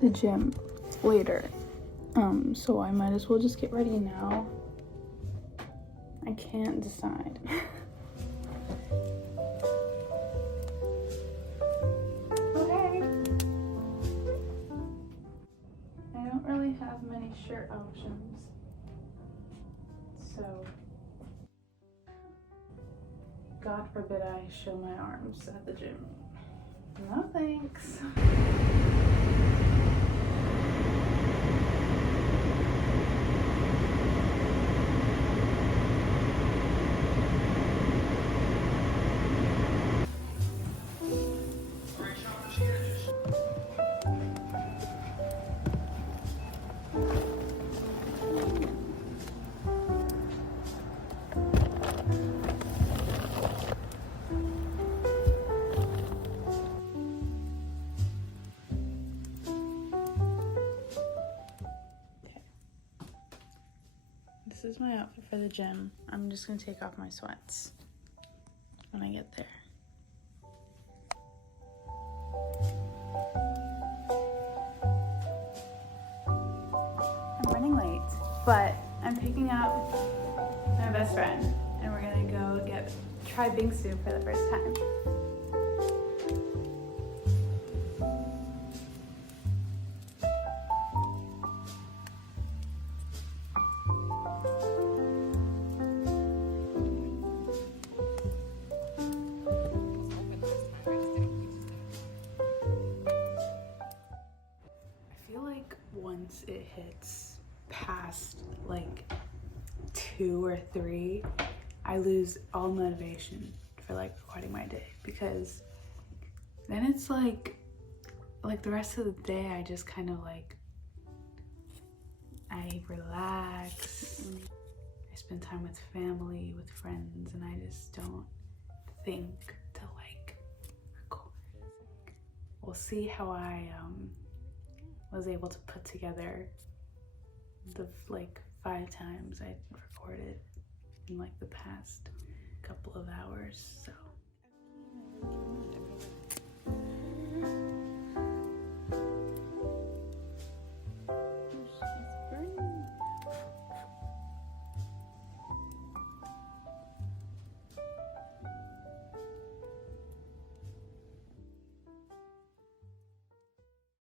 the gym later. So I might as well just get ready now. I can't decide. Okay. I don't really have many shirt options. So, God forbid I show my arms at the gym. No thanks. This is my outfit for the gym. I'm just gonna take off my sweats when I get there. I'm running late, but I'm picking up my best friend and we're gonna go try bingsu for the first time. Once it hits past like 2 or 3, I lose all motivation for like recording my day, because then it's like the rest of the day I just kind of like, I relax, I spend time with family, with friends, and I just don't think to like record. We'll see how I was able to put together the like 5 times I recorded in like the past couple of hours, so.